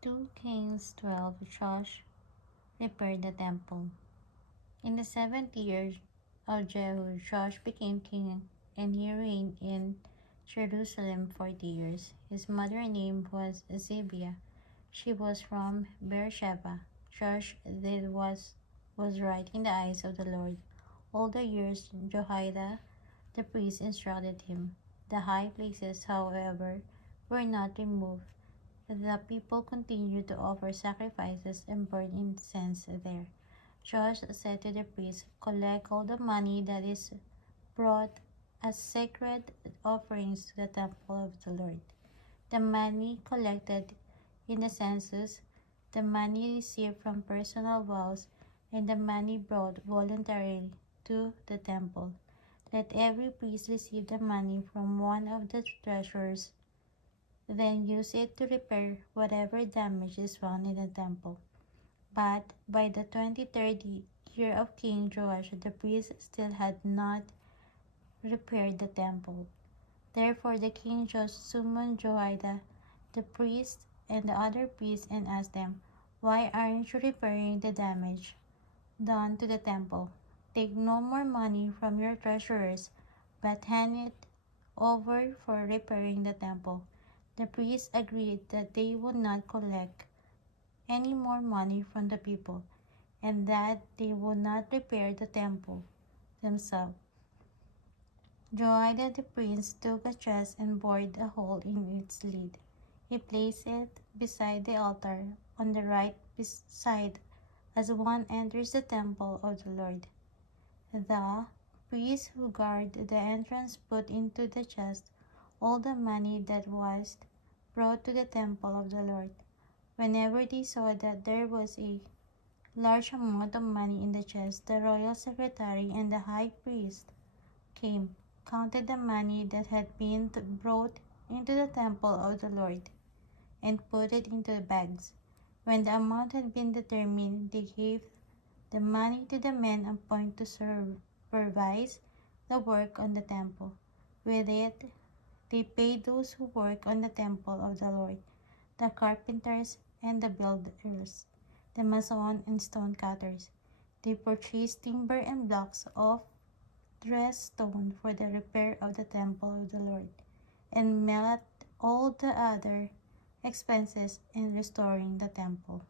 2 Kings 12. Joash repaired the temple. In the 7th year of Jehu, Joash became king, and he reigned in Jerusalem 40 years. His mother's name was Zibiah. She was from Beersheba. Joash did was right in the eyes of the Lord. All the years Jehoiada the priest instructed him. The high places, however, were not removed. The people continued to offer sacrifices and burn incense there. Joash said to the priests, "Collect all the money that is brought as sacred offerings to the temple of the Lord. The money collected in the census, the money received from personal vows, and the money brought voluntarily to the temple. Let every priest receive the money from one of the treasurers, then use it to repair whatever damage is found in the temple." But by the 23rd year of King Joash, the priests still had not repaired the temple. Therefore the king just summoned Jehoiada, the priest, and the other priests and asked them, "Why aren't you repairing the damage done to the temple? Take no more money from your treasurers, but hand it over for repairing the temple." The priests agreed that they would not collect any more money from the people, and that they would not repair the temple themselves. Jehoiada the prince took a chest and bored a hole in its lid. He placed it beside the altar on the right side as one enters the temple of the Lord. The priests who guard the entrance put into the chest all the money that was brought to the temple of the Lord. Whenever they saw that there was a large amount of money in the chest, the royal secretary and the high priest came, counted the money that had been brought into the temple of the Lord, and put it into bags. When the amount had been determined, they gave the money to the men appointed to supervise the work on the temple. With it, they paid those who work on the temple of the Lord, the carpenters and the builders, the mason and stone cutters. They purchased timber and blocks of dressed stone for the repair of the temple of the Lord, and met all the other expenses in restoring the temple.